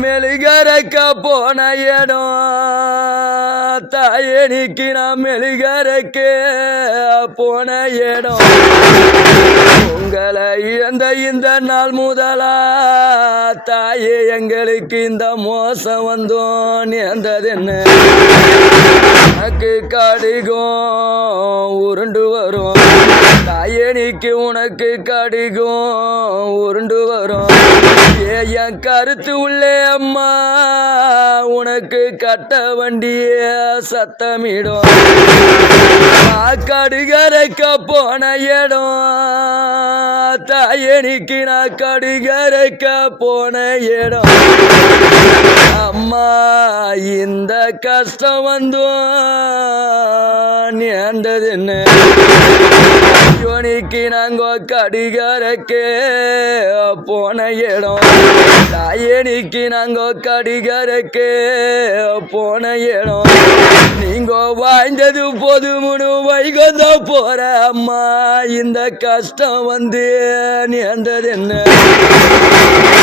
மெழுகரைக்க போன இடம் தாயணிக்கு நான் மெழுகரைக்க போன இடம் உங்களை இழந்த இந்த நாள் முதலா தாயே எங்களுக்கு இந்த மோசம் வந்தோம் நேர்ந்தது என்ன உனக்கு கடிகும் உருண்டு வரும் தாயணிக்கு உனக்கு கடிகும் உருண்டு வரும் என் கருத்து உள்ளே அம்மா உனக்கு கட்ட வண்டிய சத்தமிடும் கடுகரைக்க போன இடம் தாயணிக்கு நான் கடுகரைக்க போன இடம் அம்மா இந்த கஷ்டம் வந்தோம் நேர்ந்தது என்ன யோனிக்கு நாங்க கடிகரைக்க போன இடம் தாயணிக்கு நாங்க கடிகரைக்க போன இடம் நீங்க வாழ்ந்தது போதுமுனு வைகந்த போற அம்மா இந்த கஷ்டம் வந்து நேர்ந்தது என்ன